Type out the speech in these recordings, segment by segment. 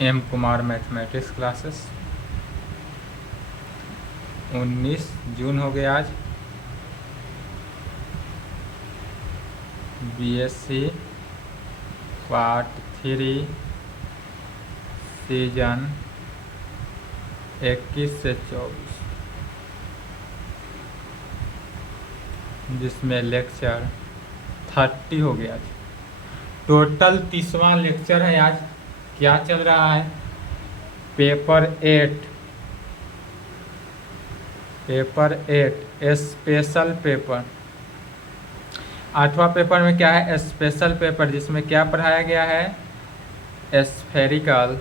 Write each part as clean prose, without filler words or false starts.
M Kumar mathematics classes. 19 जून हो गया आज। बीएससी पार्ट 3 सीजन 21 से 24, जिसमें लेक्चर 30 हो गया। टोटल 30वां लेक्चर है आज। क्या चल रहा है? Paper 8 special paper. 8वां पेपर में क्या है? स्पेशल पेपर, जिसमें क्या पढ़ाया गया है? Spherical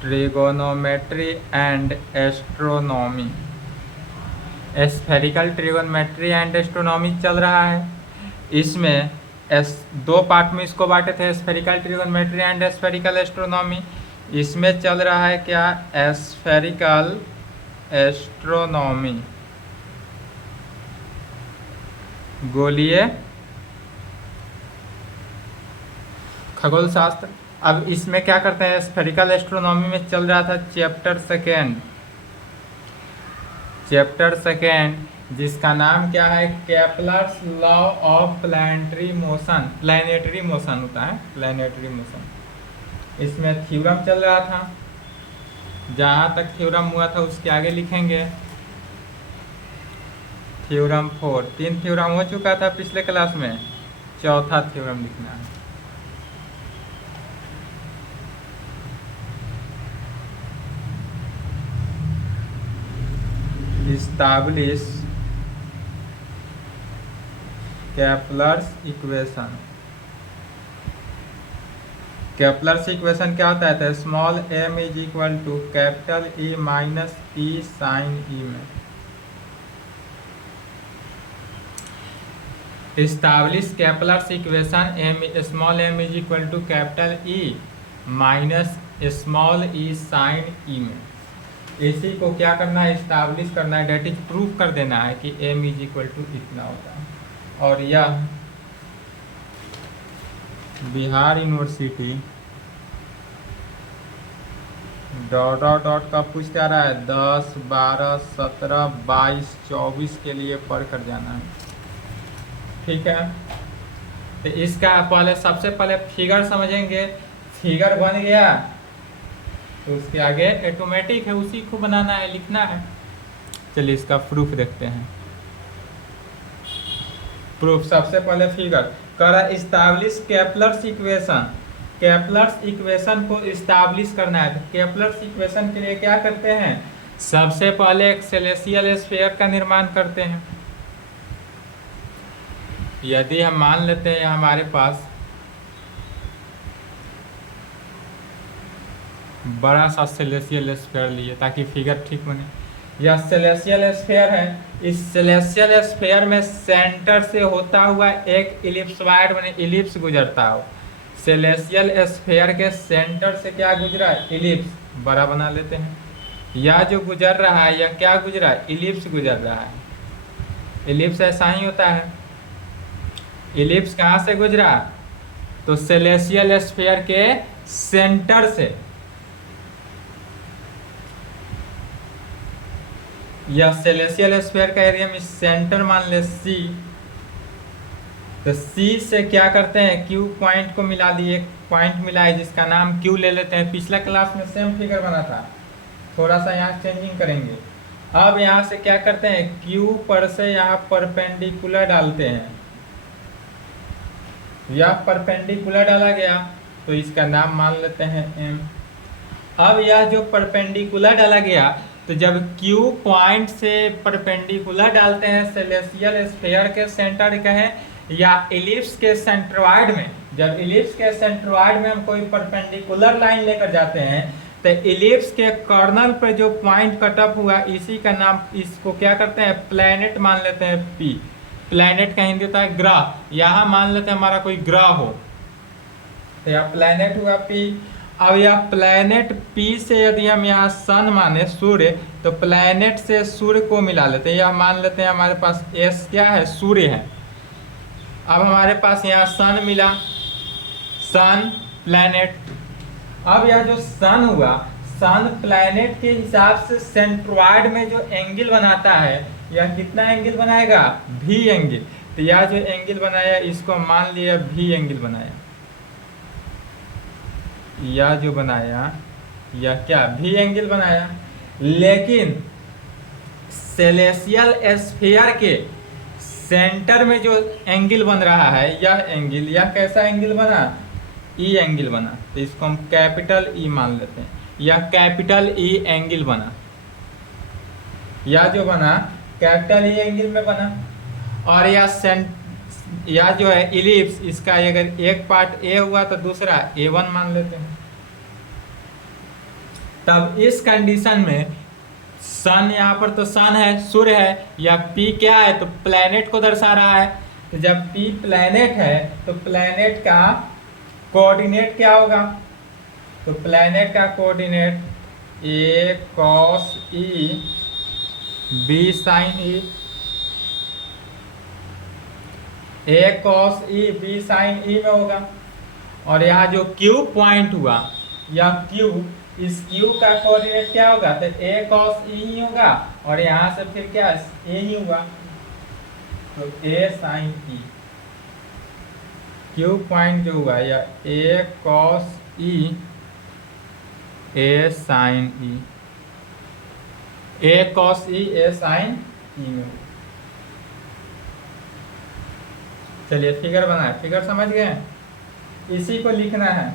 trigonometry and astronomy. Spherical trigonometry and astronomy चल रहा है। इसमें दो पार्ट में इसको बांटे थे, spherical trigonometry and spherical astronomy. इसमें चल रहा है क्या? स्फेरिकल एस्ट्रोनॉमी, गोलीय खगोल शास्त्र। अब इसमें क्या करते हैं? स्फेरिकल एस्ट्रोनॉमी में चल रहा था चैप्टर सेकेंड, जिसका नाम क्या है? Kepler's law of planetary motion. Planetary motion होता है, प्लैनेटरी मोशन। इसमें थ्योरम चल रहा था। जहाँ तक थ्योरम हुआ था उसके आगे लिखेंगे थ्योरम 4। 3 थ्योरम हो चुका था पिछले क्लास में, चौथा थ्योरम लिखना है। Establish Kepler's equation. Kepler's equation क्या होता है? Small m is equal to capital E minus E sine E में। Establish Kepler's equation small m is equal to capital E minus small E sine E में। इसी को क्या करना है? इस्टैब्लिश करना है, डेट इज प्रूफ कर देना है कि m इज इक्वल टू इतना होता है। और यह बिहार यूनिवर्सिटी डॉट का पूछता रहा है 10, 12, 17, 22, 24 के लिए पढ़ कर जाना है। ठीक है, तो इसका सबसे पहले फिगर समझेंगे। फिगर बन गया तो उसके आगे ऑटोमेटिक है, उसी को बनाना है, लिखना है। चलिए इसका प्रूफ देखते हैं। प्रूफ सबसे पहले फिगर करा establish Kepler's equation. Kepler's equation को इस्टैब्लिश करना है। तो केपलर्स इक्वेशन के लिए क्या करते हैं? सबसे पहले एक सेलेसियल स्फीयर का निर्माण करते हैं। यदि हम मान लेते हैं हमारे पास बड़ा सा सेलेसियल स्फीयर लिए ताकि फिगर ठीक बने। यह सेलेसियल स्फीयर है। इस सेलेसियल स्फीयर में सेंटर से होता हुआ एक इलिप्सॉइड बने, इलिप्स गुजरता हो। सेलेसियल स्फीयर के सेंटर से क्या गुजरा? इलिप्स। बड़ा बना लेते हैं। यह जो गुजर रहा है यह क्या गुजरा? इलिप्स गुजर रहा है। इलिप्स ऐसा ही होता है। इलिप्स कहाँ से गुजरा? तो सेलेसियल स्फीयर के सेंटर से। यह सेलेसियल स्फीयर का एरिया में सेंटर मान ले C। तो C से क्या करते हैं? Q पॉइंट को मिला दिए। एक पॉइंट मिला है जिसका नाम Q ले लेते हैं। पिछला क्लास में सेम फिगर बना था, थोड़ा सा यहाँ चेंजिंग करेंगे। अब यहाँ से क्या करते हैं? Q पर से यहाँ परपेंडिकुलर डालते हैं। यह परपेंडिकुलर डाला गया तो इसका नाम मान लेते हैं M। अब यह जो परपेंडिकुलर डाला गया, तो जब Q पॉइंट से परपेंडिकुलर डालते हैं सेलेसियल स्फीयर के सेंटर कहें या इलिप्स के सेंट्रॉइड में, जब इलिप्स के सेंट्रॉइड में हम कोई परपेंडिकुलर लाइन लेकर जाते हैं तो इलिप्स के कॉर्नर पर जो पॉइंट कटअप हुआ इसी का नाम, इसको क्या करते हैं? प्लैनेट मान लेते हैं P। प्लैनेट का हिंदी होता है ग्रह। यहाँ मान लेते हैं हमारा कोई ग्रह हो, तो यह प्लैनेट हुआ P। अब यह प्लैनेट P से यदि हम यहाँ सन माने सूर्य, तो प्लैनेट से सूर्य को मिला लेते हैं। यह मान लेते हैं हमारे पास S क्या है? सूर्य है। अब हमारे पास यहाँ सन मिला, सन प्लैनेट। अब यह जो सन हुआ, सन प्लैनेट के हिसाब से सेंट्रॉइड में जो एंगल बनाता है, यह कितना एंगल बनाएगा? भी एंगल। तो यह जो एंगल बनाया इसको मान लिया भी एंगल बनाया, यह जो बनाया यह क्या? भी एंगल बनाया। लेकिन सेलेसियल स्फीयर के सेंटर में जो एंगल बन रहा है, यह एंगल, यह कैसा एंगल बना? ई एंगल बना। तो इसको हम कैपिटल ई मान लेते हैं, यह कैपिटल ई एंगल बना। यह जो बना कैपिटल ई एंगल में बना। और यह जो है इलिप्स, इसका अगर एक पार्ट ए हुआ तो दूसरा A1 मान लेते हैं। तब इस कंडीशन में सन, यहाँ पर तो सन है, सूर्य है, या पी क्या है? तो प्लैनेट को दर्शा रहा है। तो जब पी प्लैनेट है तो प्लैनेट का कोऑर्डिनेट क्या होगा? तो प्लैनेट का coordinate A cos E B sin E, A cos E B sin E में होगा। और यहाँ जो Q पॉइंट हुआ, यह Q, इस Q का कोऑर्डिनेट क्या होगा? तो A cos E ही होगा, और यहाँ से फिर क्या A ही हुआ, तो A sin E। Q point जो हुआ या A cos E A sin E, A cos E A sin E में। चलिए फिगर बनाए, फिगर समझ गए? इसी को लिखना है।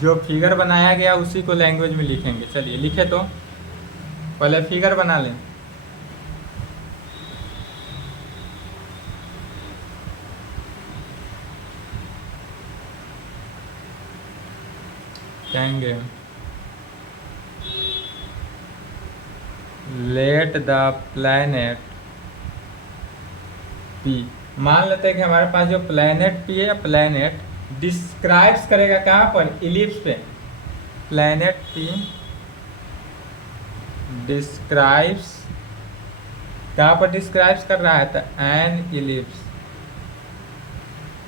जो फिगर बनाया गया उसी को लैंग्वेज में लिखेंगे। चलिए लिखे, तो पहले फिगर बना लें। कहेंगे लेट द प्लैनेट पी। मान लेते हैं कि हमारे पास जो प्लैनेट पी है, प्लैनेट डिस्क्राइब्स करेगा कहाँ पर? इलिप्स पे। प्लैनेट पी डिस्क्राइब्स, कहाँ पर डिस्क्राइब्स कर रहा है? तो एन इलिप्स।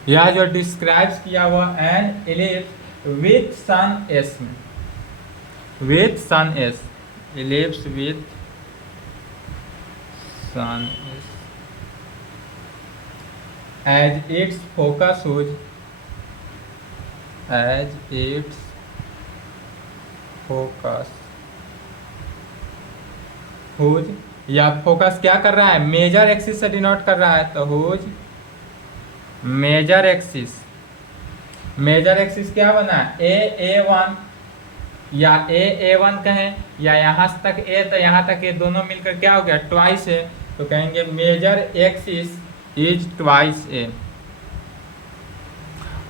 यह जो डिस्क्राइब्स किया हुआ an ellipse with sun S में, with sun S, ellipse with sun S, as its focus whose, as its focus whose, या फोकस क्या कर रहा है? मेजर एक्सिस से डिनोट कर रहा है, तो whose major axis. Major axis क्या बना? A1, या A1 कहें, या यहाँ तक A तो यहाँ तक A, दोनों मिलकर क्या हो गया? Twice A। तो कहेंगे major axis is twice A।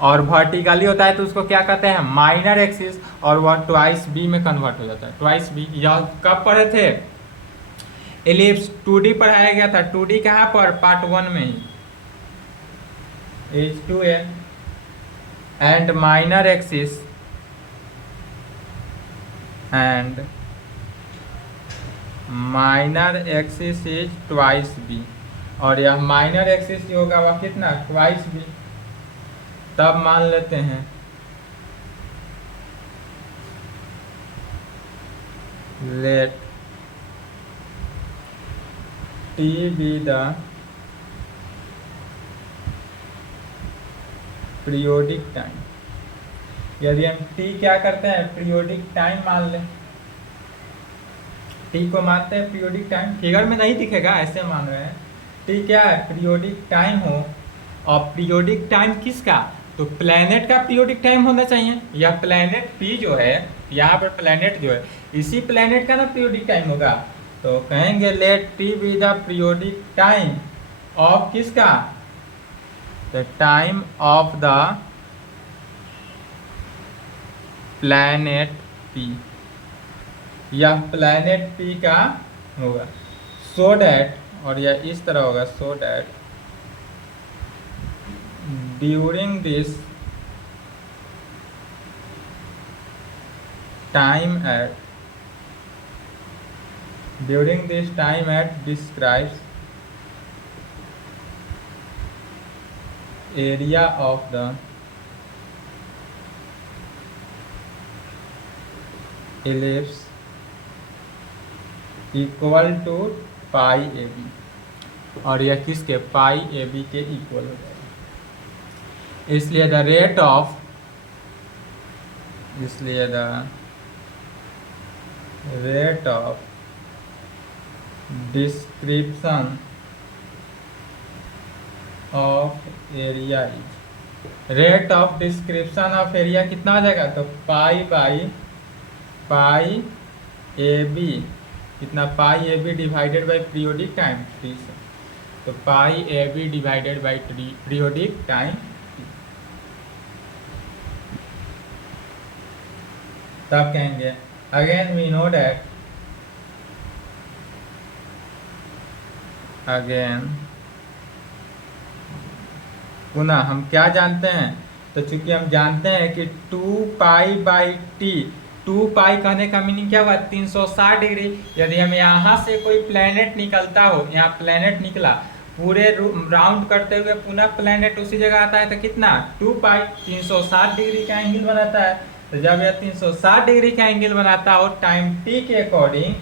और वर्टिकली होता है तो उसको क्या कहते हैं? माइनर एक्सिस, और वह ट्वाइस B में कन्वर्ट हो जाता है, ट्वाइस B। यह कब पढ़े थे? एलिप्स 2D पढ़ाया गया था। 2D कहाँ पर? पार्ट 1 में ही। Is 2A and minor axis, and minor axis is twice B। और यह माइनर एक्सिस जो होगा वह कितना? Twice B। तब मान लेते हैं let T be the periodic time. यदि हम T क्या करते हैं? पीरियोडिक टाइम मान लें। T को मानते हैं पीरियोडिक टाइम, फिगर में नहीं दिखेगा, ऐसे मान रहे हैं। T क्या है? पीरियोडिक टाइम हो। और पीरियोडिक टाइम किसका? तो प्लैनेट का पीरियोडिक टाइम होना चाहिए। या प्लैनेट P जो है, यहाँ पर प्लैनेट जो है, इसी प्लैनेट का ना पीरियोडिक टाइम होगा। तो कहेंगे let T be the periodic time of किसका? The time of the planet P, यह प्लैनेट P का होगा। सो डैट, और यह इस तरह होगा, so that during this time at, during this time at describes area of the ellipse equal to pi A B, और यह किसके पाई ए बी के इक्वल हो जाएगा। इसलिए the rate of description of area is, rate of description of area कितना हो जाएगा, तो पाई ए बी, कितना pi A B divided by periodic time T से, तो pi A B divided by periodic time. तब कहेंगे अगेन वी नो दैट, पुनः हम क्या जानते हैं, तो चूंकि हम जानते हैं कि 2 पाई बाई टी, 2 पाई कहने का मीनिंग क्या हुआ, 360 डिग्री। यदि हम यहाँ से कोई प्लैनेट निकलता हो, यहाँ प्लैनेट निकला, पूरे राउंड करते हुए पुनः प्लैनेट उसी जगह आता है, तो कितना 2 पाई 360 डिग्री का एंगल बनाता है। तो जब यह 360 डिग्री का एंगल बनाता हो टाइम टी के अकॉर्डिंग,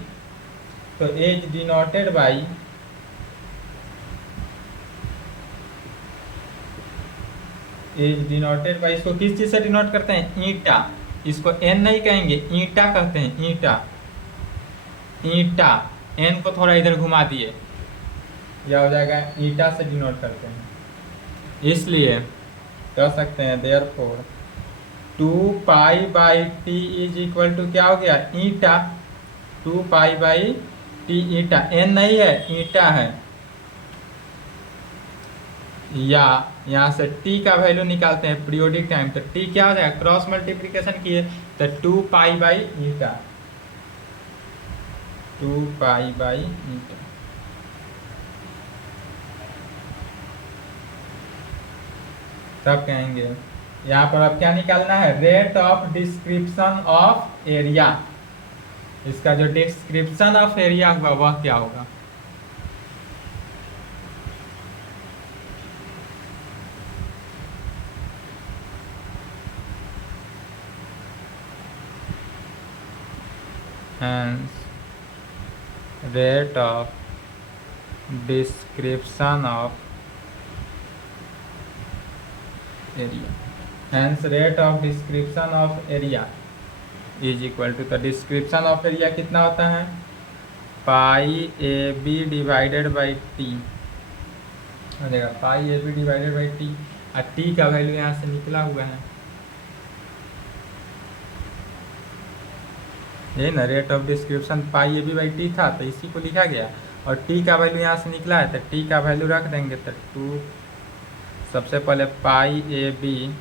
तो एज डिनोटेड बाई इसको किस चीज से डिनोट करते हैं, ईटा। इसको एन नहीं कहेंगे, ईटा कहते हैं, ईटा। एन को थोड़ा इधर घुमा दिए, यह हो जाएगा ईटा से डिनोट करते हैं। इसलिए कह सकते हैं therefore 2 pi by T is equal to क्या हो गया, eta. 2 pi by T eta, N नहीं है, ईटा है। या यहाँ से t का वैल्यू निकालते हैं पीरियोडिक टाइम, तो t क्या हो जाएगा, क्रॉस मल्टीप्लिकेशन किए तो 2 pi by eta, 2 pi by eta. तब कहेंगे यहाँ पर अब क्या निकालना है, rate of description of area. इसका जो डिस्क्रिप्शन ऑफ एरिया हुआ वह क्या होगा, hence rate of description of area, hence rate of description of area is equal to, the description of area कितना होता है, pi A B divided by T हो जाएगा, pi A B divided by T, और T का value यहाँ से निकला हुआ है, ये ना rate of description pi A B by T था, तो इसी को लिखा गया, और टी का वैल्यू यहाँ से निकला है, तो टी का वैल्यू रख देंगे, तो 2, सबसे पहले pi A B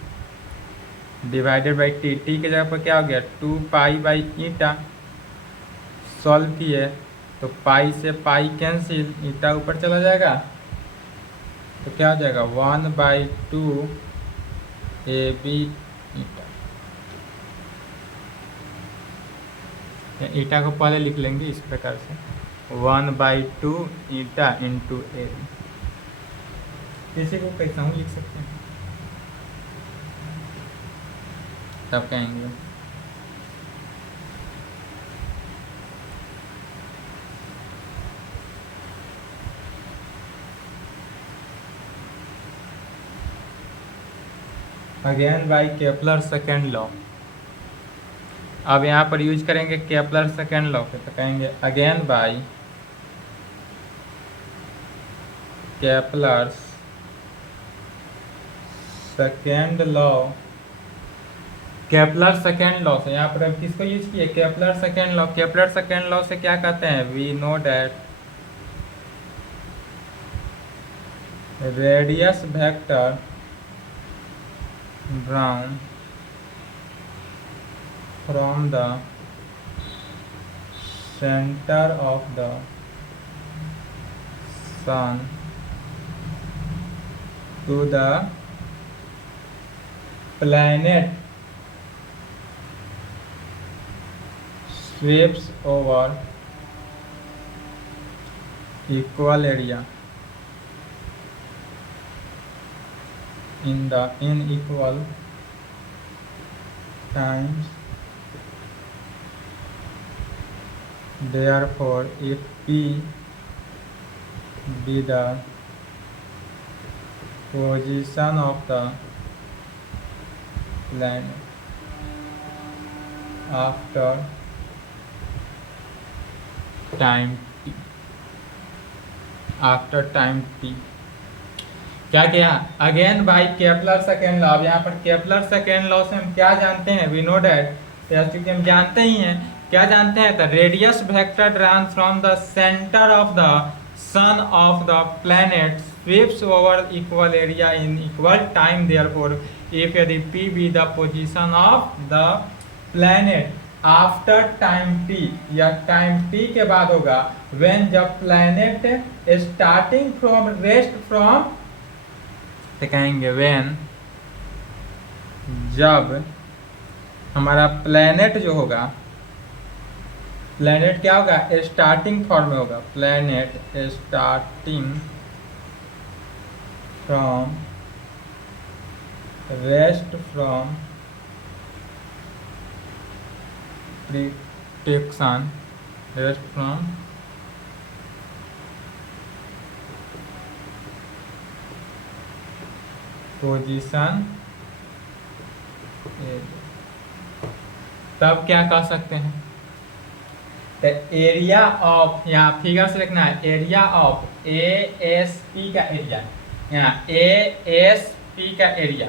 divided by T, T के जगह पर क्या हो गया 2 पाई बाई ईटा, सॉल्व किए तो पाई से पाई कैंसिल, ईटा ऊपर चला जाएगा, तो क्या हो जाएगा 1/2 ए बी ईटा। ईटा को पहले लिख लेंगे इस प्रकार से, 1/2 ईटा इंटू ए बी, इसी को कैसा हूँ लिख सकते हैं। तब कहेंगे again by Kepler second law. अब यहाँ पर यूज करेंगे केपलर सेकेंड लॉ के, तो कहेंगे again by Kepler second law, Kepler second law से यहाँ पर अब किसको यूज किए, Kepler second law. Kepler second law से क्या कहते हैं, we know that radius vector drawn from the center of the sun to the planet sweeps over equal area in the unequal times. Therefore, if P be the position of the planet after time t, क्या किया again by Kepler second law. अब यहाँ पर Kepler second law से हम क्या जानते हैं, वी नो डैट, क्योंकि हम जानते ही हैं, क्या जानते हैं, the radius vector drawn from the centre of the son of the planet sweeps over equal area in equal time. Therefore if यदि p be the position of the planet after time t, या time t के बाद होगा, when जब planet starting from rest from, तो कहेंगे when जब हमारा प्लैनेट जो होगा, प्लैनेट क्या होगा, स्टार्टिंग फॉर्म में होगा, planet starting from rest from protection, rest from position, तब क्या कह सकते हैं, एरिया ऑफ, यहाँ फिगर से लिखना है, एरिया ऑफ ASP का एरिया, यहाँ ASP का एरिया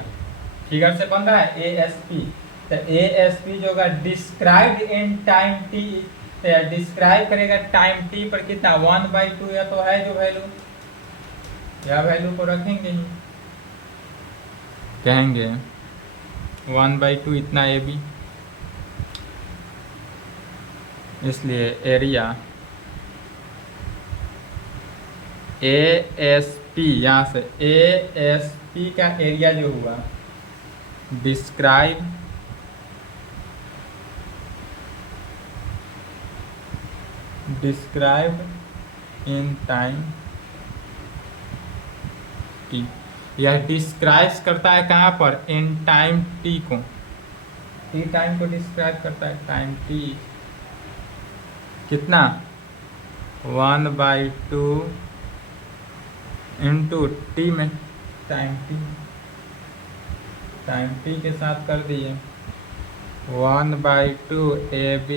फिगर से बन रहा है ASP, तो ASP जो होगा described in time t, describe करेगा टाइम t पर कितना 1/2, या तो है जो वैल्यू, या वैल्यू को रखेंगे ही, कहेंगे 1/2 इतना AB, इसलिए एरिया ASP, यहाँ से ASP का एरिया जो हुआ डिस्क्राइब इन टाइम t, यह डिस्क्राइब करता है कहाँ पर, इन टाइम t को, t टाइम को डिस्क्राइब करता है, टाइम t कितना 1/2 इंटू t में टाइम t के साथ कर दिए 1/2 AB।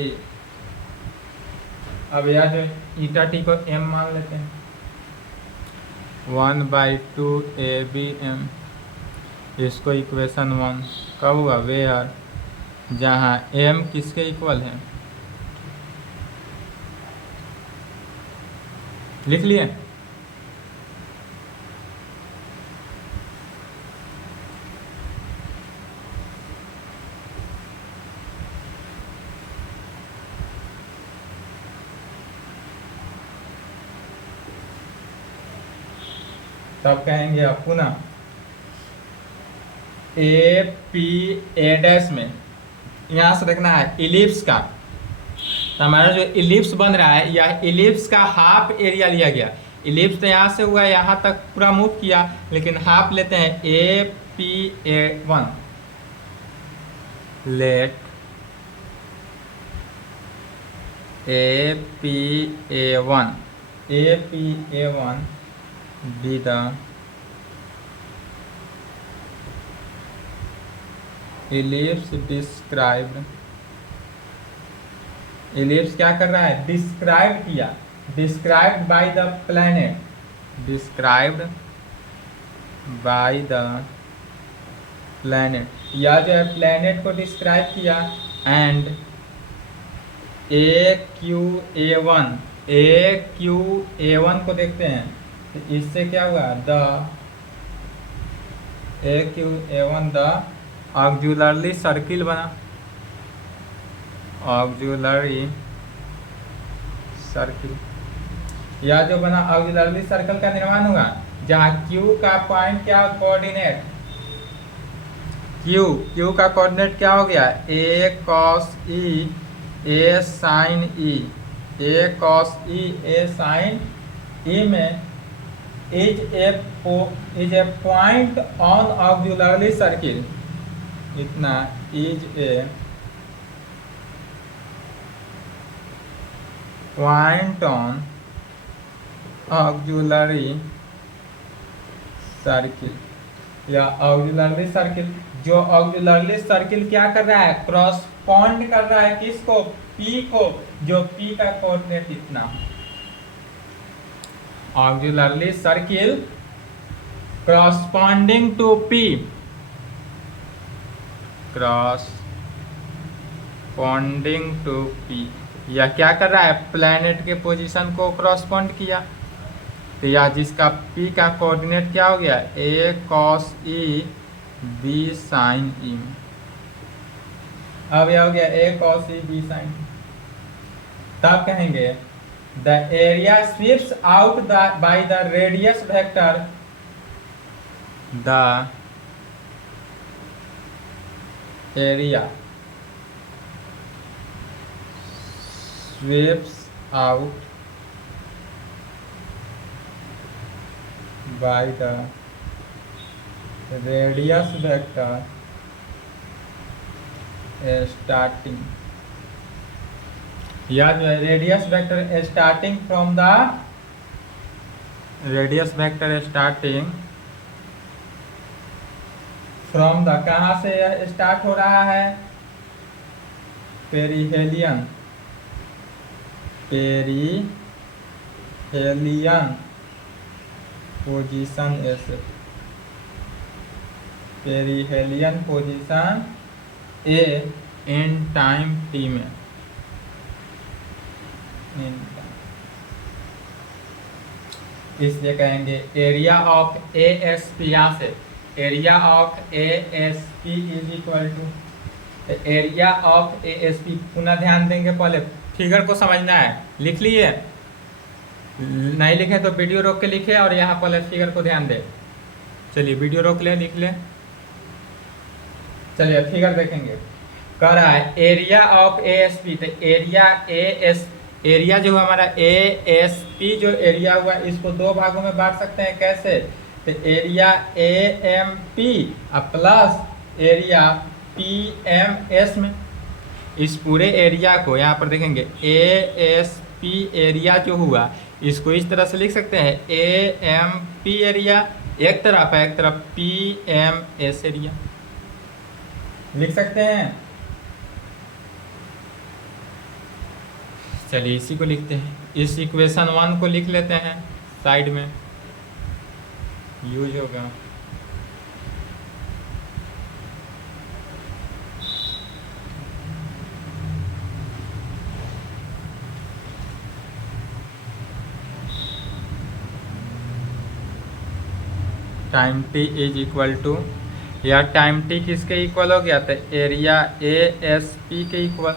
अब यह जो ईटा t को m मान लेते हैं, 1/2 ABM, इसको इक्वेशन 1 कब हुआ, वेयर, जहाँ m किसके इक्वल है, लिख लिए, तब कहेंगे अब पुनः APA' में यहाँ से देखना है इलिप्स का, तो हमारा जो इलिप्स बन रहा है, यह इलिप्स का हाफ एरिया लिया गया, इलिप्स तो यहाँ से हुआ यहाँ तक पूरा मूव किया, लेकिन हाफ लेते हैं APA1, let APA1 be the ellipse described, ellipse क्या कर रहा है, डिस्क्राइब किया, described by the planet, described by the planet, या जो है प्लैनेट को डिस्क्राइब किया, एंड AQA1 को देखते हैं, तो इससे क्या हुआ, द AQA1 द ऑक्जुलरली सर्किल बना, ऑक्जुलरी सर्किल, या जो बना ऑक्जुलरली सर्कल का निर्माण हुआ, जहाँ Q का पॉइंट क्या, कोऑर्डिनेट, Q का कोऑर्डिनेट क्या हो गया, A cos E A sin E, A cos E A sin E में is a point on auxiliary circle, इतना is a point on auxiliary circle या ऑक्जुलरली सर्किल। जो ऑक्जुलरली सर्किल क्या कर रहा है, क्रॉसपॉन्ड कर रहा है किसको, P को, जो P का कोऑर्डिनेट इतना। Auxiliary circle corresponding to P, corresponding to P, या क्या कर रहा है, प्लैनेट के पोजीशन को क्रॉसपॉन्ड किया। तो या जिसका P का कोऑर्डिनेट क्या हो गया, A cos E B sin E। अब यह हो गया A cos E B sin। तब कहेंगे the area sweeps out by the radius vector, the area sweeps out by the radius vector starting, या जो है radius vector starting from the radius vector starting from the, कहाँ से start हो रहा है, पेरिहेलियन, पेरिहेलियन पोजीशन ऐसे, perihelion position A in time T में, इसलिए कहेंगे एरिया ऑफ ASP, यहाँ से area of ASP is equal to area of ASP। पुनः ध्यान देंगे, पहले फिगर को समझना है, लिख लिए, नहीं लिखे तो वीडियो रोक के लिखे और यहाँ पहले फिगर को ध्यान दे। चलिए वीडियो रोक ले, लिख ले। चलिए फिगर देखेंगे, कह रहा है एरिया ऑफ ASP। तो एरिया जो हमारा ASP जो एरिया हुआ, इसको दो भागों में बांट सकते हैं, कैसे, तो area AMP plus area PMS में। इस पूरे एरिया को यहाँ पर देखेंगे ASP एरिया जो हुआ, इसको इस तरह से लिख सकते हैं AMP एरिया एक तरफ है, एक तरफ PMS एरिया लिख सकते हैं। चलिए इसी को लिखते हैं, इस इक्वेशन 1 को लिख लेते हैं, साइड में यूज होगा। Time T is equal to, या टाइम टी किसके इक्वल हो गया, तो एरिया ASP के इक्वल,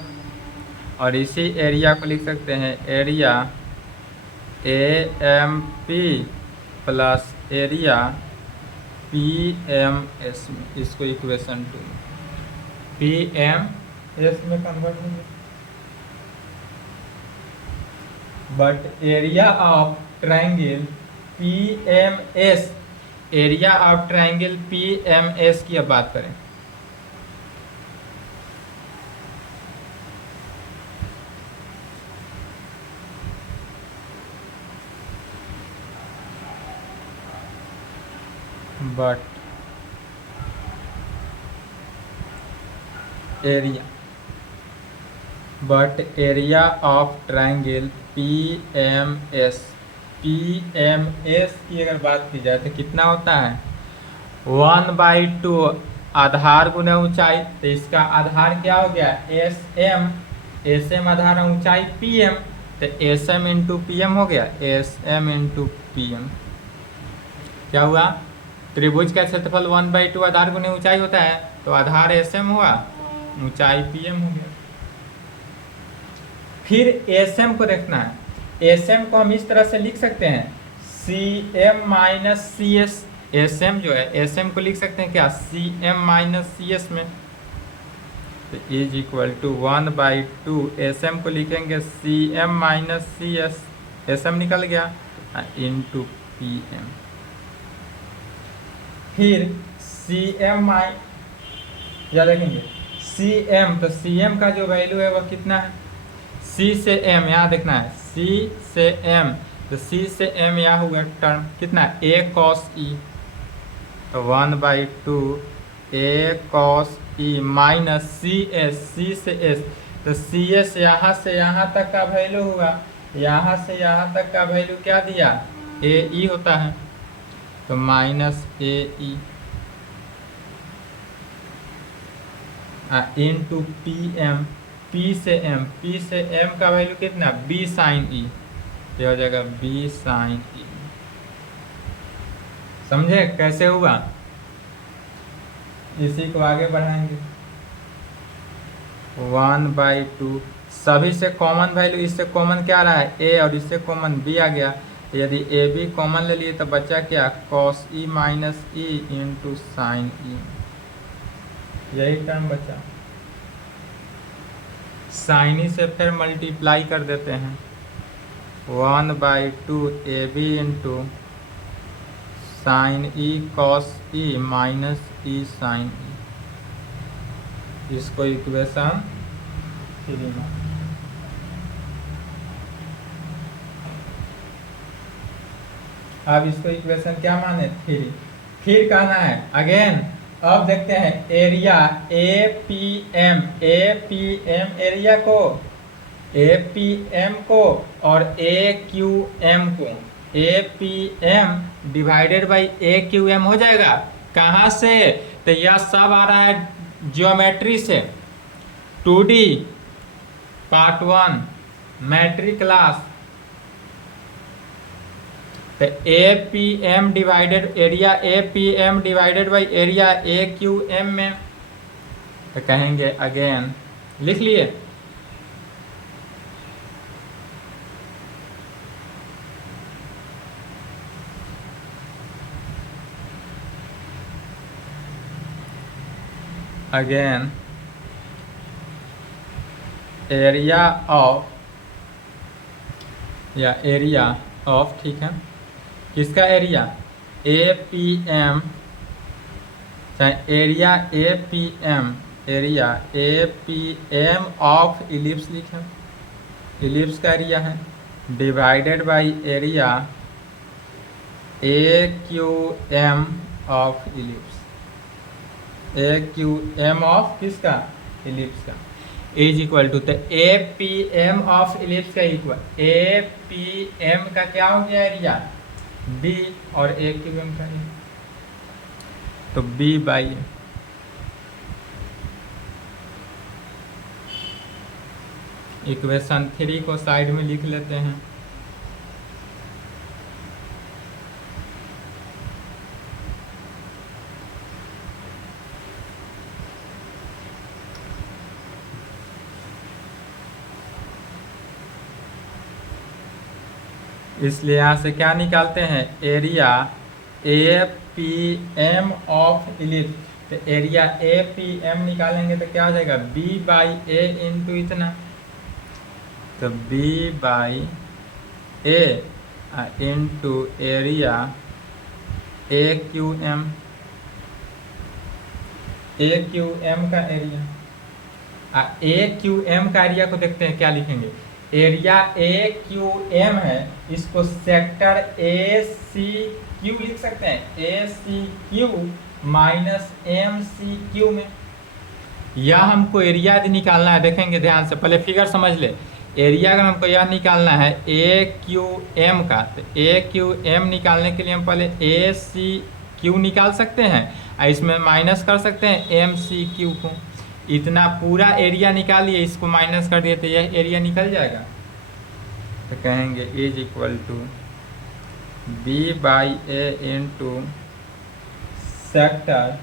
और इसी एरिया को लिख सकते हैं area AMP plus area PMS में, इसको इक्वेशन 2 PMS में कन्वर्ट होंगे। But area of triangle PMS, area of triangle PMS की अब बात करें, but area of triangle PMS की अगर बात की जाए तो कितना होता है, 1/2 आधार गुना ऊंचाई। तो इसका आधार क्या हो गया, SM आधार ऊंचाई PM, तो SM इंटू PM हो गया, SM इंटू PM क्या हुआ, त्रिभुज का क्षेत्रफल 1/2 आधार गुने ऊंचाई होता है, तो आधार SM हुआ, ऊंचाई PM हो गया। फिर SM को देखना है, SM को हम इस तरह से लिख सकते हैं CM माइनस CS। SM जो है SM को लिख सकते हैं क्या, CM माइनस CS में, तो इज इक्वल टू 1/2 SM को लिखेंगे CM माइनस CS, SM निकल गया, इंटू PM। फिर सी एम माइ या देखेंगे सी एम, तो सी एम का जो वैल्यू है वह कितना है, सी से एम यहाँ देखना है, सी से एम, तो सी से एम यहाँ हुआ टर्म कितना, ए कॉस ई, तो 1/2 A cos E minus C S, C से एस, तो सी एस यहाँ से यहाँ तक का वैल्यू हुआ, यहाँ से यहाँ तक का वैल्यू क्या दिया, ए ई होता है, तो minus A E into P M, P से एम, पी से एम का वैल्यू कितना, बी साइन ई, ये हो जाएगा बी साइन ई। समझे कैसे हुआ, इसी को आगे बढ़ाएंगे। 1/2 सभी से कॉमन वैल्यू, इससे कॉमन क्या रहा है ए, और इससे कॉमन बी आ गया, यदि ए बी कॉमन ले लिए तो बचा क्या, cos E minus E into sine E, यही टर्म बचा। साइन ई से फिर मल्टीप्लाई कर देते हैं, 1/2 A B into sine E cos E minus E sine E, इसको इक्वेशन 3 में। अब इसको इक्वेशन क्या माने, 3, फिर कहना है अगेन, अब देखते हैं area A P M, A P M area को, ए पी एम को और ए क्यू एम को, A P M divided by A Q M हो जाएगा, कहाँ से, तो यह सब आ रहा है ज्योमेट्री से, 2D पार्ट 1 मैट्रिक क्लास, तो A P M divided area, A P M divided by area A Q M में, तो कहेंगे अगेन, लिख लिए, अगेन एरिया ऑफ, या एरिया ऑफ, ठीक है, किसका एरिया, ए पी एम, चाहे area A P M, area A P M of ellipse लिखें, इलिप्स का एरिया है, divided by area A Q M of ellipse, A Q M of किसका, ellipse का, is equal to, तो A P M of ellipse का equal, A P M का क्या हो गया एरिया, बी, और ए क्यू एम का ए, तो बी बाई, इक्वेशन 3 को साइड में लिख लेते हैं, इसलिए यहाँ से क्या निकालते हैं, area A P M of ellipse, तो एरिया ए पी एम निकालेंगे तो क्या हो जाएगा, बी बाई ए इंटू इतना, तो B by A into area A Q M, A Q M का एरिया, ए क्यू एम का एरिया को देखते हैं क्या लिखेंगे, एरिया ए क्यू एम है, इसको सेक्टर ए सी क्यू लिख सकते हैं, A C Q minus M C Q में, या हमको एरिया यदि निकालना है, देखेंगे ध्यान से, पहले फिगर समझ ले, एरिया अगर हमको यह निकालना है ए क्यू एम का, तो ए क्यू एम निकालने के लिए हम पहले ए सी क्यू निकाल सकते हैं, इसमें माइनस कर सकते हैं एम सी क्यू को, इतना पूरा एरिया निकालिए, इसको माइनस कर दिए तो यह एरिया निकल जाएगा, तो कहेंगे is equal to B by A into sector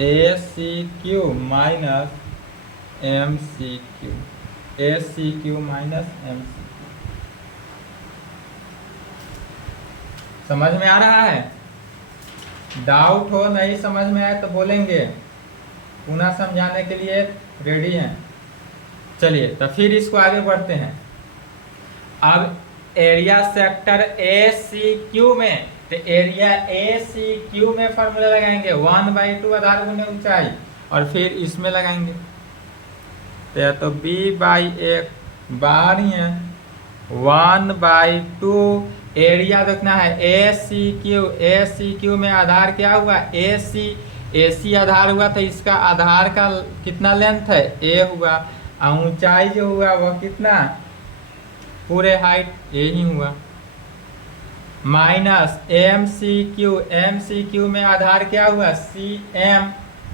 A C Q minus M C Q, A C Q minus M C Q. समझ में आ रहा है, डाउट हो नहीं समझ में आए तो बोलेंगे, पुनः समझाने के लिए रेडी हैं। चलिए तो फिर इसको आगे बढ़ते हैं। अब area sector A C Q में तो एरिया ए सी क्यू में फॉर्मूला लगाएंगे 1/2 आधार गुने ऊंचाई, और फिर इसमें लगाएंगे तो b बाई ए बाहर ही है 1/2 एरिया देखना है ए सी क्यू में आधार क्या हुआ ए सी आधार हुआ, तो इसका आधार का कितना लेंथ है ए हुआ, और ऊंचाई जो हुआ वह कितना पूरे हाइट ए ही हुआ, माइनस एम सी क्यू में आधार क्या हुआ सी एम,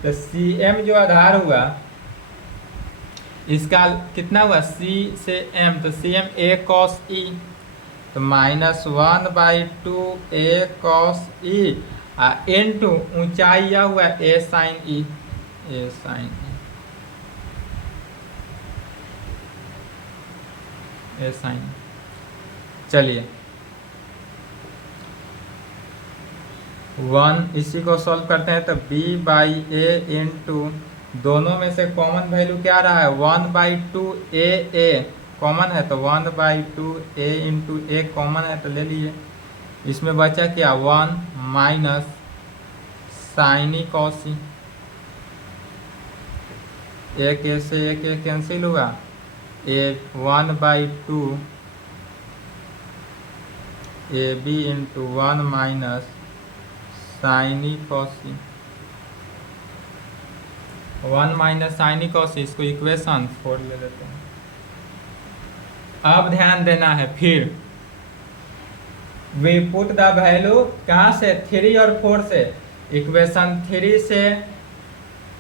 तो सी एम जो आधार हुआ इसका कितना हुआ सी से एम, तो C M A cos E, तो -1/2 ए कॉस ई इनटू ऊंचाई यह हुआ ए साइन ई, ए साइन। चलिए 1 इसी को सॉल्व करते हैं, तो b बाई ए इंटू दोनों में से कॉमन वैल्यू क्या रहा है 1/2 ए कॉमन है, तो 1/2 ए इंटू ए कॉमन है तो ले लिए, इसमें बचा क्या 1 माइनस साइनी कॉसी, एक ए से एक ए कैंसिल हुआ, 1/2 A B into 1 minus sine E cos E, 1 minus sine E cos E, इसको इक्वेशन 4 ले लेते हैं। अब ध्यान देना है, फिर वी पुट द वैल्यू कहाँ से 3 और 4 से, इक्वेशन 3 से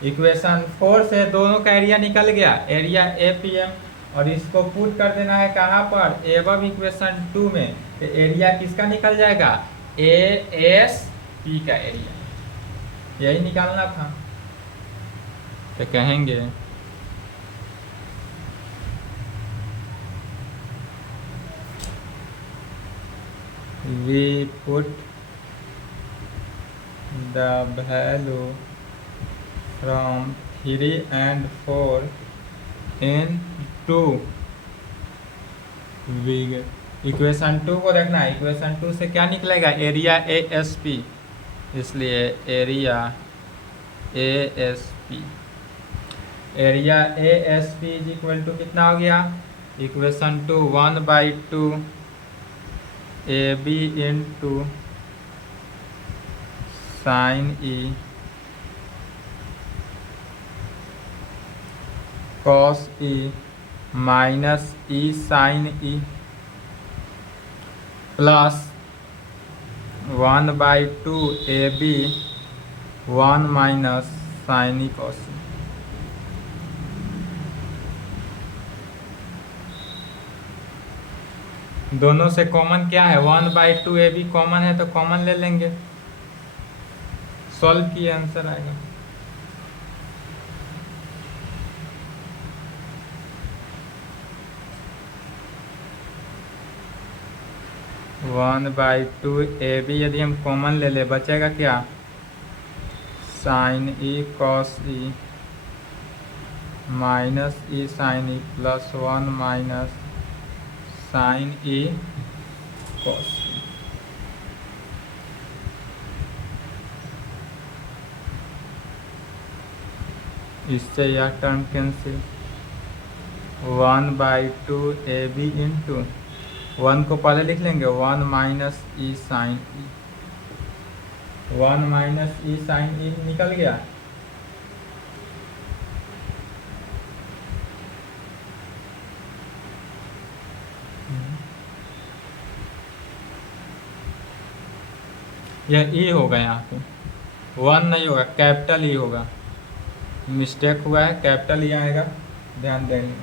इक्वेशन 4 से दोनों का एरिया निकल गया, एरिया ए पी एम, और इसको पुट कर देना है कहाँ पर एबव इक्वेशन 2 में, तो एरिया किसका निकल जाएगा ए एस पी का एरिया, यही निकालना था, तो कहेंगे we put the value from 3 and 4 into equation 2 को देखना है, इक्वेशन 2 से क्या निकलेगा एरिया ए एस पी, इसलिए area A S P, area A S P is equal to कितना हो गया, equation 2 1/2 A B into sine E cos E minus E sine E plus 1/2 A B 1 minus sine E cos E. दोनों से common क्या है 1/2 A B common है, तो common ले लेंगे, सॉल्व किए आंसर आएगा। One by two A B यदि हम कॉमन ले ले बचेगा क्या sine E cos E minus E sine E plus 1 minus sine E cos E. इससे यह term cancel 1/2 A B into 1 को पहले लिख लेंगे 1 minus E sine E, 1 minus E sine E निकल गया, यह ई होगा, यहाँ पे 1 नहीं होगा, कैपिटल ई होगा, मिस्टेक हुआ है, कैपिटल ई आएगा, ध्यान देंगे।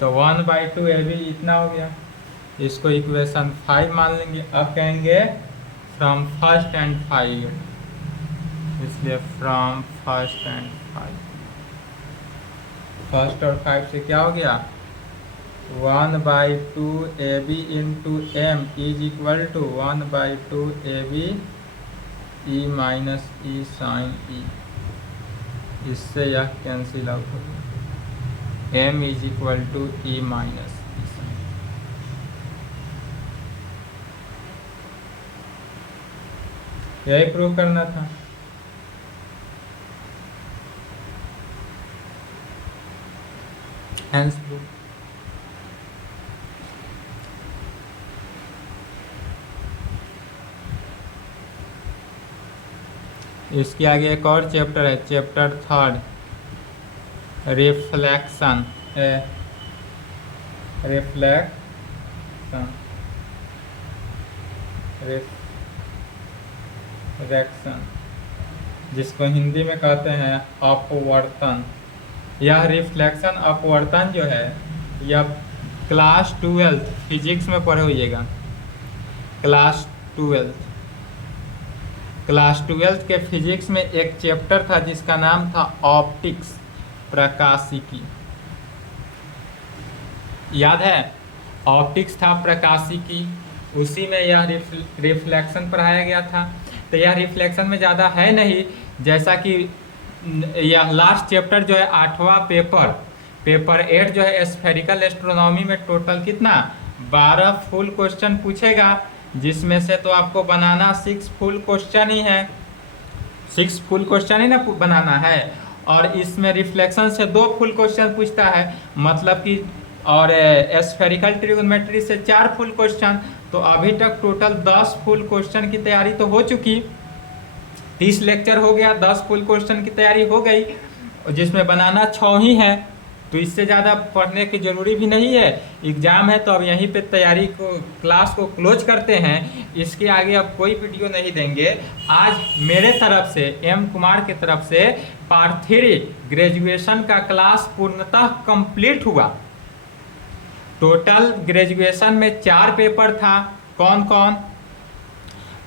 तो 1/2 ए बी इतना हो गया, इसको इक्वेशन 5 मान लेंगे। अब कहेंगे फ्रॉम फर्स्ट एंड 5, इसलिए फ्रॉम फर्स्ट एंड 5, फर्स्ट और 5 से क्या हो गया 1/2 A B into M is equal to 1/2 A B E minus E sine E, इससे यह कैंसिल आउट हो गया, M is equal to E minus E sine. यही प्रूव करना था। हैंस ब्लू। इसके आगे एक और चैप्टर है, चैप्टर 3 रिफ्लेक्शन। रिफ्लेक्शन रिफ्रैक्शन, जिसको हिंदी में कहते हैं अपवर्तन। यह रिफ्लेक्शन अपवर्तन जो है, यह क्लास 12 फिजिक्स में पढ़े होइएगा। क्लास 12 के फिजिक्स में एक चैप्टर था जिसका नाम था ऑप्टिक्स, प्रकाशिकी। याद है? ऑप्टिक्स था, प्रकाशिकी, उसी में यह रिफ्लेक्शन पढ़ाया गया था। तो यह रिफ्लेक्शन में ज़्यादा है नहीं, जैसा कि यह लास्ट चैप्टर जो है 8वां पेपर 8 जो है स्फेरिकल एस्ट्रोनॉमी में टोटल कितना 12 फुल क्वेश्चन पूछेगा, जिसमें से तो आपको बनाना 6 फुल क्वेश्चन ही है, 6 फुल क्वेश्चन ही ना बनाना है। और इसमें रिफ्लेक्शन से 2 फुल क्वेश्चन पूछता है, मतलब कि और स्फेरिकल ट्रिगोनोमेट्री से 4 फुल क्वेश्चन। तो अभी तक टोटल 10 फुल क्वेश्चन की तैयारी तो हो चुकी, 30 लेक्चर हो गया, 10 फुल क्वेश्चन की तैयारी हो गई, जिसमें बनाना 6 ही है। तो इससे ज़्यादा पढ़ने की ज़रूरी भी नहीं है, एग्ज़ाम है। तो अब यहीं पे तैयारी को, क्लास को क्लोज करते हैं। इसके आगे अब कोई वीडियो नहीं देंगे। आज मेरे तरफ से, एम कुमार की तरफ से पार्ट 3 ग्रेजुएशन का क्लास पूर्णतः कंप्लीट हुआ। टोटल ग्रेजुएशन में 4 पेपर था। कौन कौन?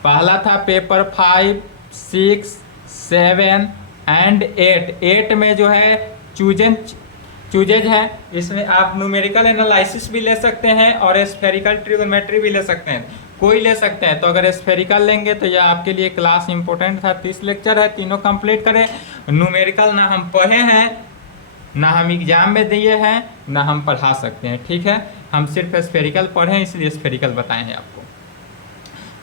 पहला था पेपर 5, 6, 7 एंड 8 में जो है चूजेज है। इसमें आप न्यूमेरिकल एनालिसिस भी ले सकते हैं और स्फेरिकल ट्रिगोनोमेट्री भी ले सकते हैं, कोई ले सकते हैं। तो अगर स्फेरिकल लेंगे तो यह आपके लिए क्लास इंपॉर्टेंट था। 30 लेक्चर है, तीनों कंप्लीट करें। न्यूमेरिकल ना हम पढ़े हैं, ना हम एग्जाम में दिए हैं, ना हम पढ़ा सकते हैं, ठीक है। हम सिर्फ स्फेरिकल पढ़े, इसलिए स्फेरिकल बताए हैं आपको।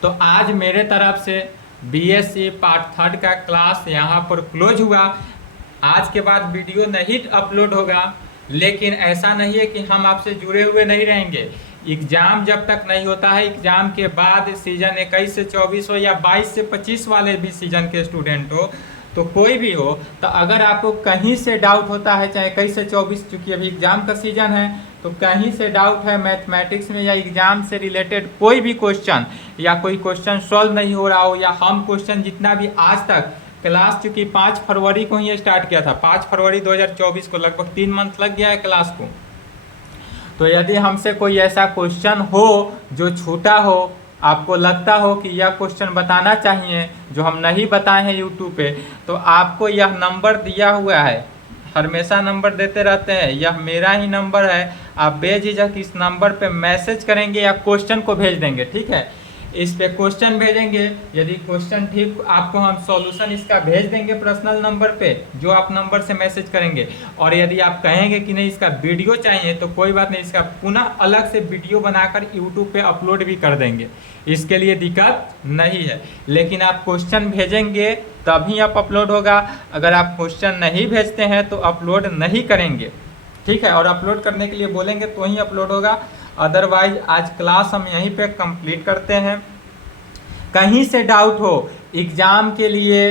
तो आज मेरे तरफ से बीएससी पार्ट 3 का क्लास यहाँ पर क्लोज हुआ। आज के बाद वीडियो नहीं अपलोड होगा, लेकिन ऐसा नहीं है कि हम आपसे जुड़े हुए नहीं रहेंगे। एग्ज़ाम जब तक नहीं होता है, एग्ज़ाम के बाद सीजन 21 से 24 हो या 22 से 25 वाले भी सीजन के स्टूडेंट हो, तो कोई भी हो, तो अगर आपको कहीं से डाउट होता है, चाहे 21 से 24, चूँकि अभी एग्ज़ाम का सीजन है, तो कहीं से डाउट है मैथमेटिक्स में या एग्ज़ाम से रिलेटेड कोई भी क्वेश्चन, या कोई क्वेश्चन सॉल्व नहीं हो रहा हो, या हम क्वेश्चन जितना भी आज तक क्लास, चूँकि 5 फरवरी को ही स्टार्ट किया था, 5 फरवरी 2024 को, लगभग 3 मंथ लग गया है क्लास को। तो यदि हमसे कोई ऐसा क्वेश्चन हो जो छूटा हो, आपको लगता हो कि यह क्वेश्चन बताना चाहिए जो हम नहीं बताए हैं यूट्यूब पे, तो आपको यह नंबर दिया हुआ है, हमेशा नंबर देते रहते हैं, यह मेरा ही नंबर है। आप बेझिझक इस नंबर पे मैसेज करेंगे या क्वेश्चन को भेज देंगे, ठीक है। इस पे क्वेश्चन भेजेंगे, यदि क्वेश्चन ठीक, आपको हम सॉल्यूशन इसका भेज देंगे पर्सनल नंबर पे, जो आप नंबर से मैसेज करेंगे। और यदि आप कहेंगे कि नहीं इसका वीडियो चाहिए, तो कोई बात नहीं, इसका पुनः अलग से वीडियो बनाकर यूट्यूब पे अपलोड भी कर देंगे, इसके लिए दिक्कत नहीं है। लेकिन आप क्वेश्चन भेजेंगे तभी आप अपलोड होगा। अगर आप क्वेश्चन नहीं भेजते हैं तो अपलोड नहीं करेंगे, ठीक है। और अपलोड करने के लिए बोलेंगे तो ही अपलोड होगा, अदरवाइज आज क्लास हम यहीं पे कंप्लीट करते हैं। कहीं से डाउट हो एग्ज़ाम के लिए,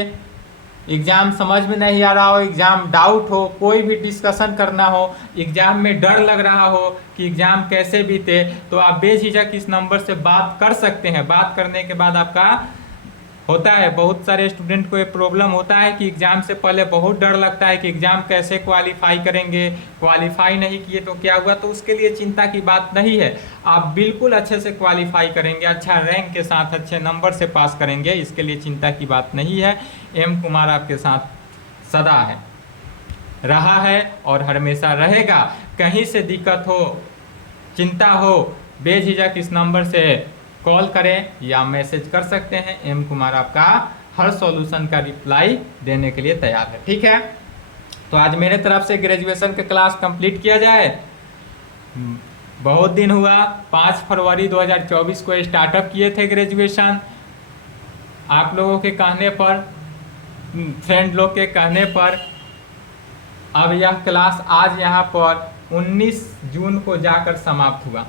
एग्ज़ाम समझ में नहीं आ रहा हो, एग्ज़ाम डाउट हो, कोई भी डिस्कशन करना हो, एग्ज़ाम में डर लग रहा हो कि एग्ज़ाम कैसे बीते, तो आप बेझिझक इस नंबर से बात कर सकते हैं। बात करने के बाद आपका होता है, बहुत सारे स्टूडेंट को ये प्रॉब्लम होता है कि एग्ज़ाम से पहले बहुत डर लगता है कि एग्ज़ाम कैसे क्वालिफाई करेंगे, क्वालिफाई नहीं किए तो क्या हुआ। तो उसके लिए चिंता की बात नहीं है, आप बिल्कुल अच्छे से क्वालिफाई करेंगे, अच्छा रैंक के साथ अच्छे नंबर से पास करेंगे, इसके लिए चिंता की बात नहीं है। एम कुमार आपके साथ सदा है, रहा है और हमेशा रहेगा। कहीं से दिक्कत हो, चिंता हो, बेझिझक इस नंबर से कॉल करें या मैसेज कर सकते हैं। एम कुमार आपका हर सॉल्यूशन का रिप्लाई देने के लिए तैयार है, ठीक है। तो आज मेरे तरफ से ग्रेजुएशन का क्लास कंप्लीट किया जाए। बहुत दिन हुआ, 5 फरवरी 2024 को स्टार्टअप किए थे ग्रेजुएशन। आप लोगों के कहने पर, फ्रेंड लोग के कहने पर अब यह क्लास आज यहाँ पर 19 जून को जाकर समाप्त हुआ।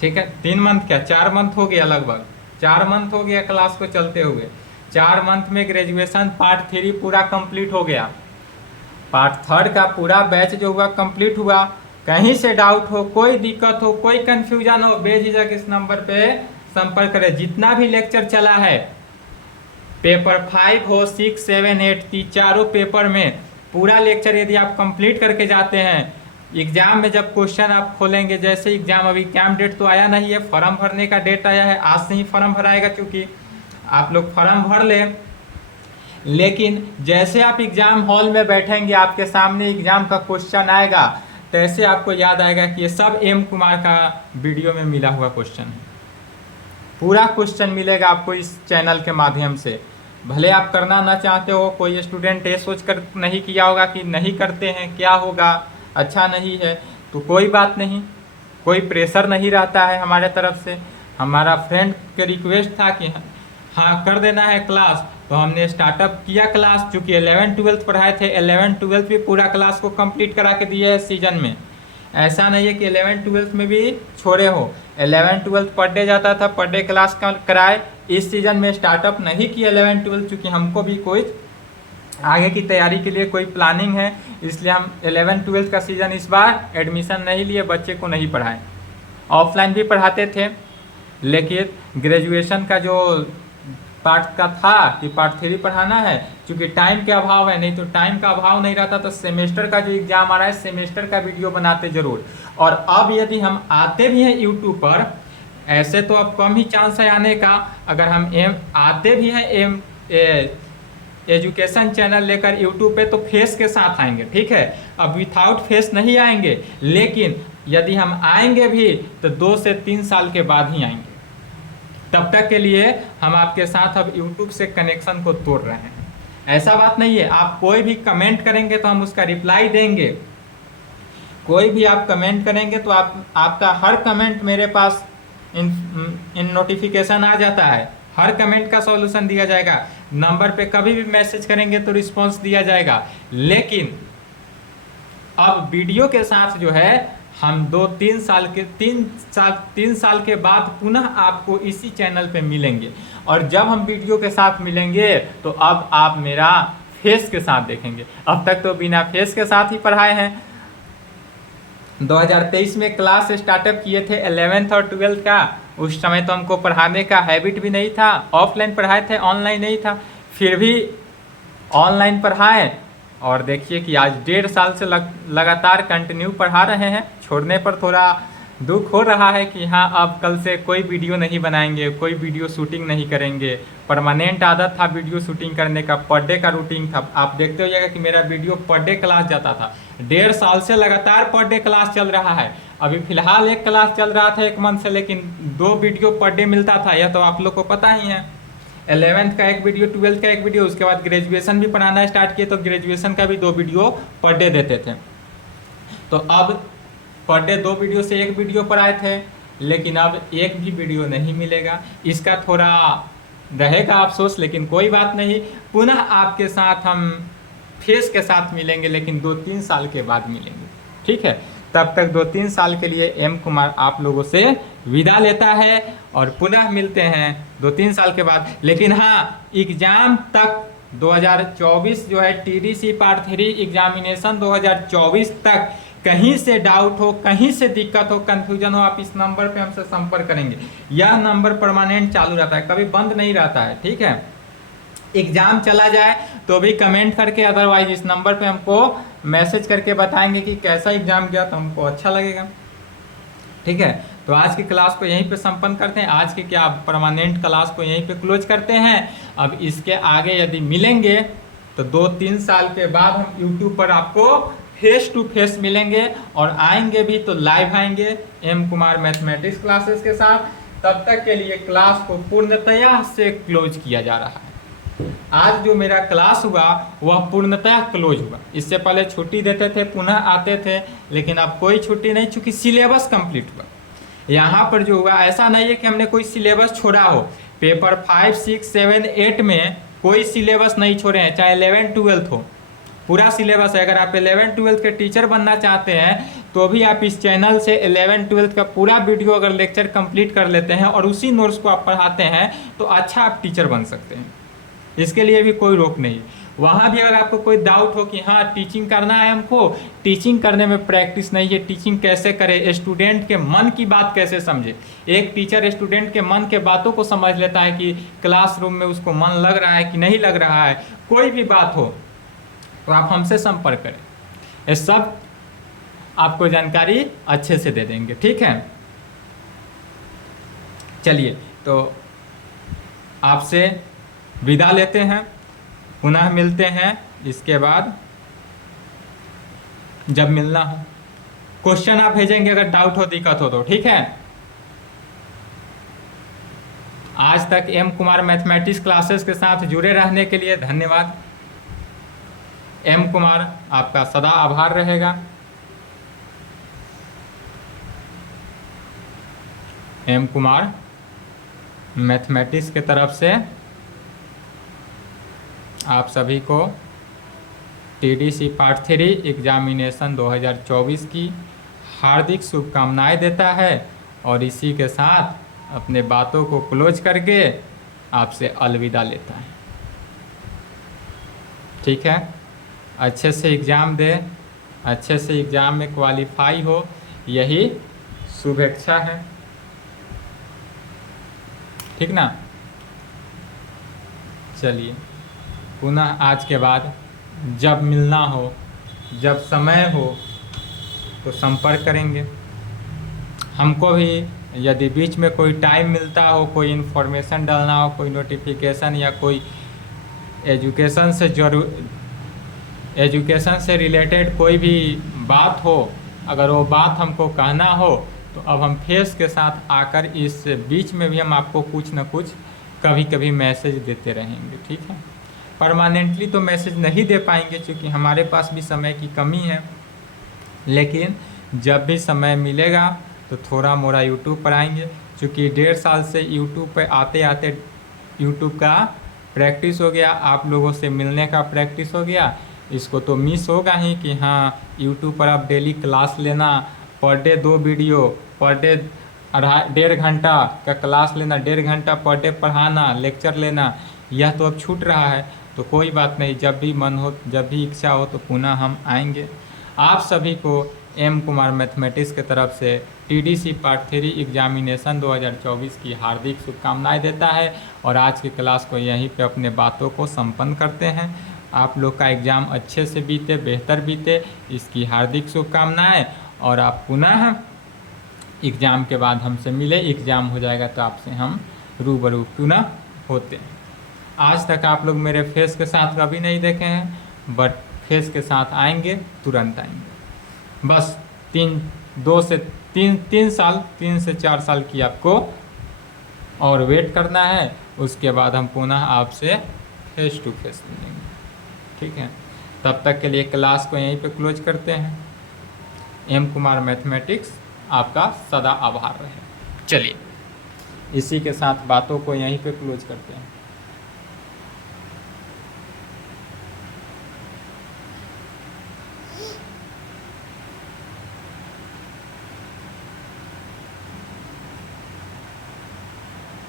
ठीक है, 3 मंथ क्या 4 मंथ हो गया, लगभग 4 मंथ हो गया क्लास को चलते हुए। 4 मंथ में ग्रेजुएशन पार्ट 3 पूरा कंप्लीट हो गया। पार्ट 3 का पूरा बैच जो हुआ कंप्लीट हुआ। कहीं से डाउट हो, कोई दिक्कत हो, कोई कंफ्यूजन हो, बेझिझक इस नंबर पे संपर्क करें। जितना भी लेक्चर चला है, पेपर 5 हो, 6, 7, 8 चारों पेपर में पूरा लेक्चर यदि आप कंप्लीट करके जाते हैं, एग्जाम में जब क्वेश्चन आप खोलेंगे, जैसे एग्जाम, अभी एग्जाम डेट तो आया नहीं है, फॉर्म भरने का डेट आया है, आज से ही फॉर्म भराएगा, क्योंकि आप लोग फॉर्म भर लें। लेकिन जैसे आप एग्जाम हॉल में बैठेंगे, आपके सामने एग्जाम का क्वेश्चन आएगा, तैसे आपको याद आएगा कि ये सब एम कुमार का वीडियो में मिला हुआ क्वेश्चन है। पूरा क्वेश्चन मिलेगा आपको इस चैनल के माध्यम से। भले आप करना ना चाहते हो, कोई स्टूडेंट ये सोच कर नहीं किया होगा कि नहीं करते हैं क्या होगा, अच्छा नहीं है, तो कोई बात नहीं, कोई प्रेशर नहीं रहता है हमारे तरफ से। हमारा फ्रेंड का रिक्वेस्ट था कि हाँ कर देना है क्लास, तो हमने स्टार्टअप किया क्लास। चूँकि 11-12 पढ़ाए थे, 11-12 भी पूरा क्लास को कंप्लीट करा के दिए है सीजन में। ऐसा नहीं है कि 11-12 में भी छोड़े हो, 11-12 पर डे जाता था, पर डे क्लास कराए। इस सीजन में स्टार्टअप नहीं किया 11-12, चूँकि हमको भी कोई आगे की तैयारी के लिए कोई प्लानिंग है, इसलिए हम 11-12 का सीज़न इस बार एडमिशन नहीं लिए, बच्चे को नहीं पढ़ाए। ऑफलाइन भी पढ़ाते थे, लेकिन ग्रेजुएशन का जो पार्ट का था कि पार्ट 3 पढ़ाना है, क्योंकि टाइम के अभाव है, नहीं तो टाइम का अभाव नहीं रहता तो सेमेस्टर का जो एग्ज़ाम आ रहा है, सेमेस्टर का वीडियो बनाते ज़रूर। और अब यदि हम आते भी हैं यूट्यूब पर, ऐसे तो अब कम ही चांस है आने का, अगर हम आते भी हैं एजुकेशन चैनल लेकर यूट्यूब पे, तो फेस के साथ आएंगे। ठीक है, अब विथआउट फेस नहीं आएंगे, लेकिन यदि हम आएंगे भी तो 2 से 3 साल के बाद ही आएंगे। तब तक के लिए हम आपके साथ अब यूट्यूब से कनेक्शन को तोड़ रहे हैं। ऐसा बात नहीं है, आप कोई भी कमेंट करेंगे तो हम उसका रिप्लाई देंगे। कोई भी आप कमेंट करेंगे तो आपका हर कमेंट मेरे पास इन नोटिफिकेशन आ जाता है, हर कमेंट का सॉल्यूशन दिया जाएगा। नंबर पे कभी भी मैसेज करेंगे तो रिस्पांस दिया जाएगा। लेकिन अब वीडियो के साथ जो है, हम 3 साल के बाद पुनः आपको इसी चैनल पे मिलेंगे। और जब हम वीडियो के साथ मिलेंगे तो अब आप मेरा फेस के साथ देखेंगे। अब तक तो बिना फेस के साथ ही पढ़ाए हैं। 2023 में क्लास स्टार्टअप किए थे 11th और 12th का। उस समय तो हमको पढ़ाने का हैबिट भी नहीं था, ऑफलाइन पढ़ाए थे, ऑनलाइन नहीं था, फिर भी ऑनलाइन पढ़ाए। और देखिए कि आज 1.5 साल से लगातार कंटिन्यू पढ़ा रहे हैं। छोड़ने पर थोड़ा दुख हो रहा है कि हाँ, अब कल से कोई वीडियो नहीं बनाएंगे, कोई वीडियो शूटिंग नहीं करेंगे। परमानेंट आदत था वीडियो शूटिंग करने का, पर डे का रूटीन था। आप देखते हो जाएगा कि मेरा वीडियो पर डे क्लास जाता था। 1.5 साल से लगातार पर डे क्लास चल रहा है। अभी फिलहाल एक क्लास चल रहा था 1 मंथ से, लेकिन 2 वीडियो पर डे मिलता था, यह तो आप लोग को पता ही है। 11th का एक वीडियो, 12th का एक वीडियो, उसके बाद ग्रेजुएशन भी पढ़ाना स्टार्ट किए तो ग्रेजुएशन का भी 2 वीडियो पर डे देते थे। तो अब पर डे 2 वीडियो से 1 वीडियो पर आए थे, लेकिन अब एक भी वीडियो नहीं मिलेगा। इसका थोड़ा रहेगा अफसोस, लेकिन कोई बात नहीं, पुनः आपके साथ हम फेस के साथ मिलेंगे, लेकिन 2-3 साल के बाद मिलेंगे। ठीक है, तब तक 2-3 साल के लिए एम कुमार आप लोगों से विदा लेता है और पुनः मिलते हैं 2-3 साल के बाद। लेकिन हाँ, एग्जाम तक 2024 जो है TDC पार्ट 3 एग्जामिनेशन 2024 तक कहीं से डाउट हो, कहीं से दिक्कत हो, कंफ्यूजन हो, आप इस नंबर पे हमसे संपर्क करेंगे। यह नंबर परमानेंट चालू रहता है, कभी बंद नहीं रहता है। ठीक है, एग्जाम चला जाए तो भी कमेंट करके, अदरवाइज इस नंबर पे हमको मैसेज करके बताएंगे कि कैसा एग्जाम गया, तो हमको अच्छा लगेगा। ठीक है, तो आज की क्लास को यहीं पे संपन्न करते हैं। आज की क्या परमानेंट क्लास को यहीं पे क्लोज करते हैं। अब इसके आगे यदि मिलेंगे तो 2-3 साल के बाद हम यूट्यूब पर आपको फेस टू फेस मिलेंगे, और आएंगे भी तो लाइव आएंगे एम कुमार मैथमेटिक्स क्लासेस के साथ। तब तक के लिए क्लास को पूर्णतया से क्लोज किया जा रहा है। आज जो मेरा क्लास हुआ वह पूर्णतः क्लोज हुआ। इससे पहले छुट्टी देते थे, पुनः आते थे, लेकिन अब कोई छुट्टी नहीं, चूँकि सिलेबस कंप्लीट हुआ। यहाँ पर जो हुआ, ऐसा नहीं है कि हमने कोई सिलेबस छोड़ा हो। पेपर 5, 6, 7, 8 में कोई सिलेबस नहीं छोड़े हैं, चाहे 11, 12 हो, पूरा सिलेबस है। अगर आप 11, 12 के टीचर बनना चाहते हैं तो भी आप इस चैनल से 11, 12 का पूरा वीडियो अगर लेक्चर कंप्लीट कर लेते हैं और उसी नोट्स को आप पढ़ाते हैं तो अच्छा आप टीचर बन सकते हैं। इसके लिए भी कोई रोक नहीं। वहाँ भी अगर आपको कोई डाउट हो कि हाँ टीचिंग करना है हमको, टीचिंग करने में प्रैक्टिस नहीं है, टीचिंग कैसे करें, स्टूडेंट के मन की बात कैसे समझे। एक टीचर स्टूडेंट के मन के बातों को समझ लेता है कि क्लासरूम में उसको मन लग रहा है कि नहीं लग रहा है, कोई भी बात हो तो आप हमसे संपर्क करें, ये सब आपको जानकारी अच्छे से दे देंगे। ठीक है, चलिए तो आपसे विदा लेते हैं, पुनः मिलते हैं इसके बाद जब मिलना हो। क्वेश्चन आप भेजेंगे अगर डाउट हो, दिक्कत हो तो। ठीक है, आज तक एम कुमार मैथमेटिक्स क्लासेस के साथ जुड़े रहने के लिए धन्यवाद। एम कुमार आपका सदा आभार रहेगा। एम कुमार मैथमेटिक्स के तरफ से आप सभी को टीडीसी पार्ट 3 एग्जामिनेशन 2024 की हार्दिक शुभकामनाएं देता है और इसी के साथ अपने बातों को क्लोज करके आपसे अलविदा लेता है। ठीक है, अच्छे से एग्ज़ाम दे, अच्छे से एग्ज़ाम में क्वालिफाई हो, यही शुभेच्छा है। ठीक ना, चलिए पुनः आज के बाद जब मिलना हो, जब समय हो तो संपर्क करेंगे। हमको भी यदि बीच में कोई टाइम मिलता हो, कोई इन्फॉर्मेशन डालना हो, कोई नोटिफिकेशन या कोई एजुकेशन से रिलेटेड कोई भी बात हो, अगर वो बात हमको कहना हो तो अब हम फेस के साथ आकर इस बीच में भी हम आपको कुछ न कुछ कभी कभी मैसेज देते रहेंगे। ठीक है, परमानेंटली तो मैसेज नहीं दे पाएंगे क्योंकि हमारे पास भी समय की कमी है, लेकिन जब भी समय मिलेगा तो थोड़ा मोड़ा यूट्यूब पर आएंगे। क्योंकि 1.5 साल से यूट्यूब पर आते आते यूट्यूब का प्रैक्टिस हो गया, आप लोगों से मिलने का प्रैक्टिस हो गया। इसको तो मिस होगा ही कि हाँ यूट्यूब पर आप डेली क्लास लेना, per day 2 video, per day 1.5 घंटा का क्लास लेना, 1.5 घंटा पर डे पढ़ाना, लेक्चर लेना, यह तो अब छूट रहा है। तो कोई बात नहीं, जब भी मन हो, जब भी इच्छा हो तो पुनः हम आएंगे। आप सभी को एम कुमार मैथमेटिक्स के तरफ से टीडीसी पार्ट 3 एग्जामिनेशन 2024 की हार्दिक शुभकामनाएं देता है और आज की क्लास को यहीं पे अपने बातों को संपन्न करते हैं। आप लोग का एग्ज़ाम अच्छे से बीते, बेहतर बीते, इसकी हार्दिक शुभकामनाएं। और आप पुनः एग्ज़ाम के बाद हमसे मिले, एग्ज़ाम हो जाएगा तो आपसे हम रूबरू पुनः होते हैं। आज तक आप लोग मेरे फेस के साथ कभी नहीं देखे हैं, बट फेस के साथ आएंगे, तुरंत आएंगे। बस 3 से 4 साल की आपको और वेट करना है, उसके बाद हम पुनः आपसे फेस टू फेस मिलेंगे। ठीक है, तब तक के लिए क्लास को यहीं पे क्लोज करते हैं। एम कुमार मैथमेटिक्स आपका सदा आभार रहे। चलिए इसी के साथ बातों को यहीं पे क्लोज करते हैं।